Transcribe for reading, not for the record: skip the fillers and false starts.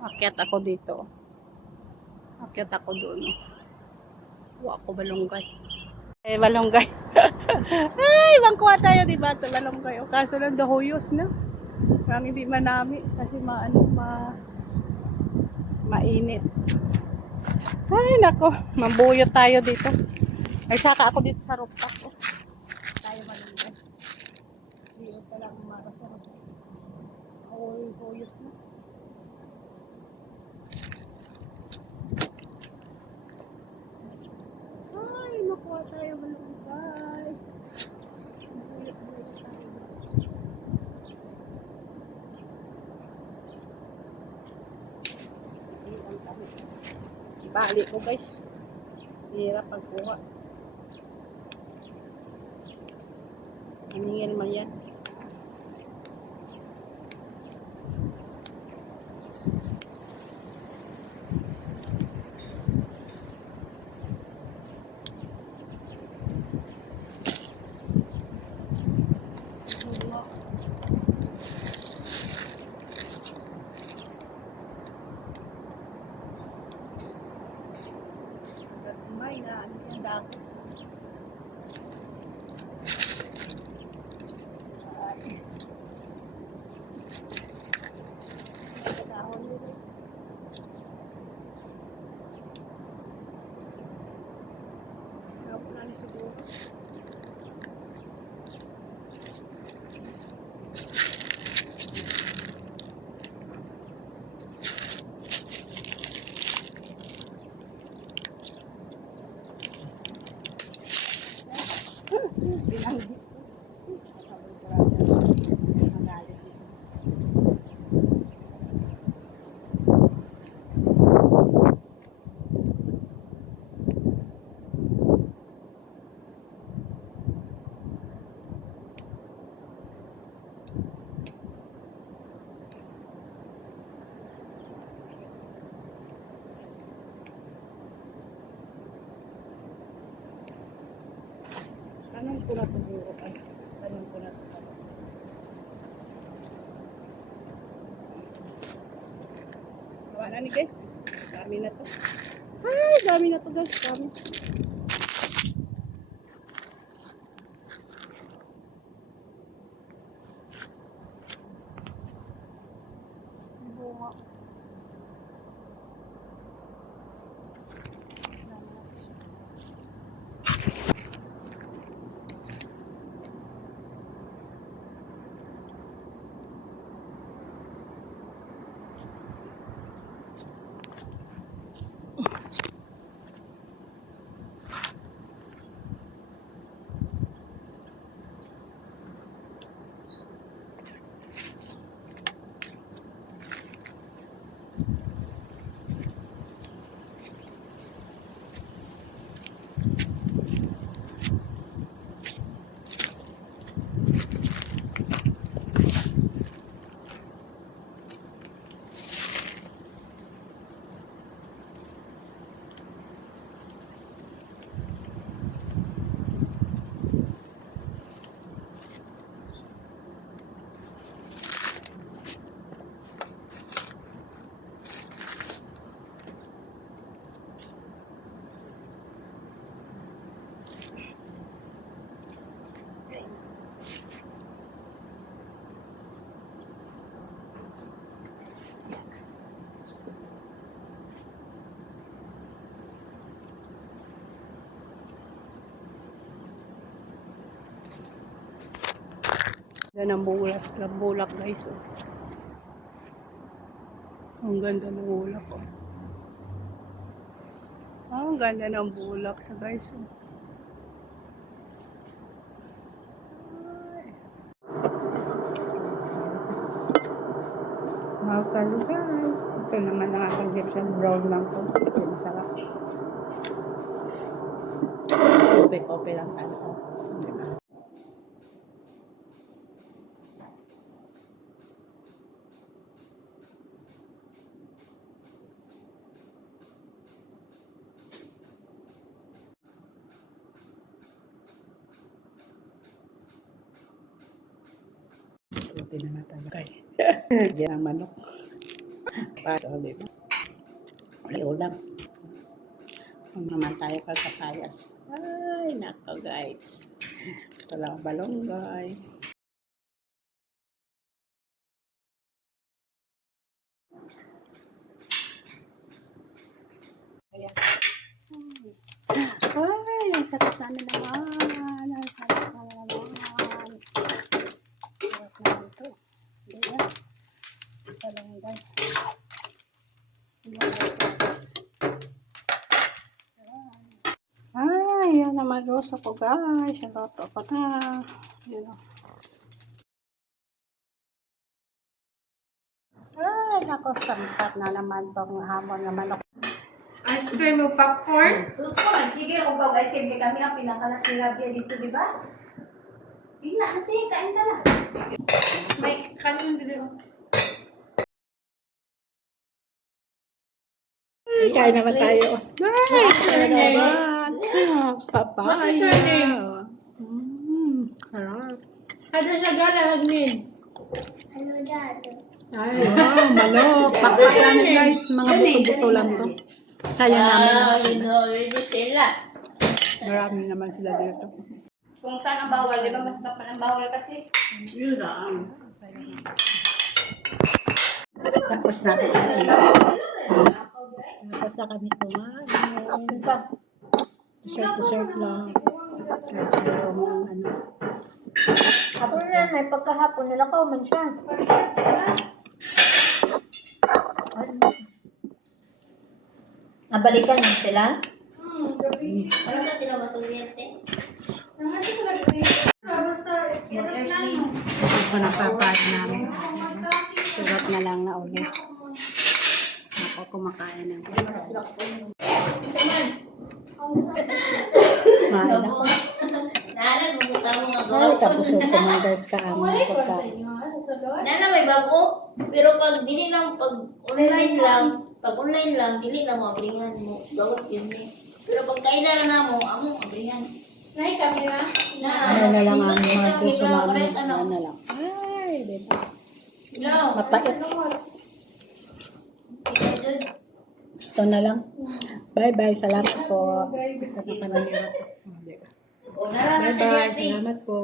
Akyat ako dito. Akyat ako doon. Huwag ako balunggay. Balunggay. Ay, bangkuha tayo, diba? Ito balunggay. O, kaso lang dahuyos na. Parang hindi manami. Kasi mainit. Ay, nako. Mambuyot tayo dito. Ay, saka ako dito sa rooftop. Oh. Tayo balunggay. Hindi pa lang umaga sa rooftop. Huyos na. Ay, nakuha tayo malunggay. Bali ko guys. Hirap pagkuha. Hingin man yan. May na ano yung dako. Napunan siguro. Binanggit. Tanong ko na ito buo. Tanong ko na ito. Gawa na ni guys. Dami na to. Ay, dami na to guys. Dami. Bunga. Ganda ng bulak guys. Oh. Ang ganda ng bulak. Oh. Ang ganda ng bulak sa guys. Oh. Wow, talo guys. Ito naman ang ating Egyptian brown lang to. Ito masarap. Kope lang sana. Oh. Ito na natin. Okay. Diyan ang manok. Para, di ba? May ulam. Kung naman tayo pagkapayas. Ay, nako guys. Ito lang balonggay. Ay, ang sarap na naman. Ang sarap na naman. Sarap na ito. Hindi na. Balonggay. Ay, yan na maluso ko guys. Luto ko na. Yan o. Ay, nako, sampat na naman tong hamon na manok. Ice cream o popcorn? Gusto ko, sige kung gawin simple kami ang pinakalasingabia dito, di ba? Sige na, natin, kain ka na. May kanin dito. Ay, kain naman tayo. Ay, kain naman. Papaya. Sarap. Ano siya gala, Hagmin? Hello, Dad. Ay. Oh, manok. Papaya ni guys. Mga buto-buto lang to. Sayang namin. sila. Marami naman sila dito. Kung saan ang bawal, di ba? Mas na ang bawal kasi. Yun lang. Tapos na kami. Tapos na kami kumain. Dessert lang. Kahit mayroong ano. Hapon na, may pagkahapon, nilakaw man siya. Nabalikan mo sila? Ano siya sila matuliente? Ito pa napapad namin. Sugat na lang na ulit. Ako kumakain ng mahal ako. Naanan, mabuta mo nga Ay, kapusog ko mga guys kaamon pagkain. Nana may bago, pero pag dili lang pag online lang dili lang mo abringan mo gawat yun ni. Pero pag kailan na mo, amo abringan. Nay kami na. Ano na lang ang mga puso namin. Ano na lang. Ay, diba? No. Mapait. Ito Ito na lang. Bye-bye. Salamat po. Ito na kanalira po. O nara na siya Bye-bye. dati. Salamat po.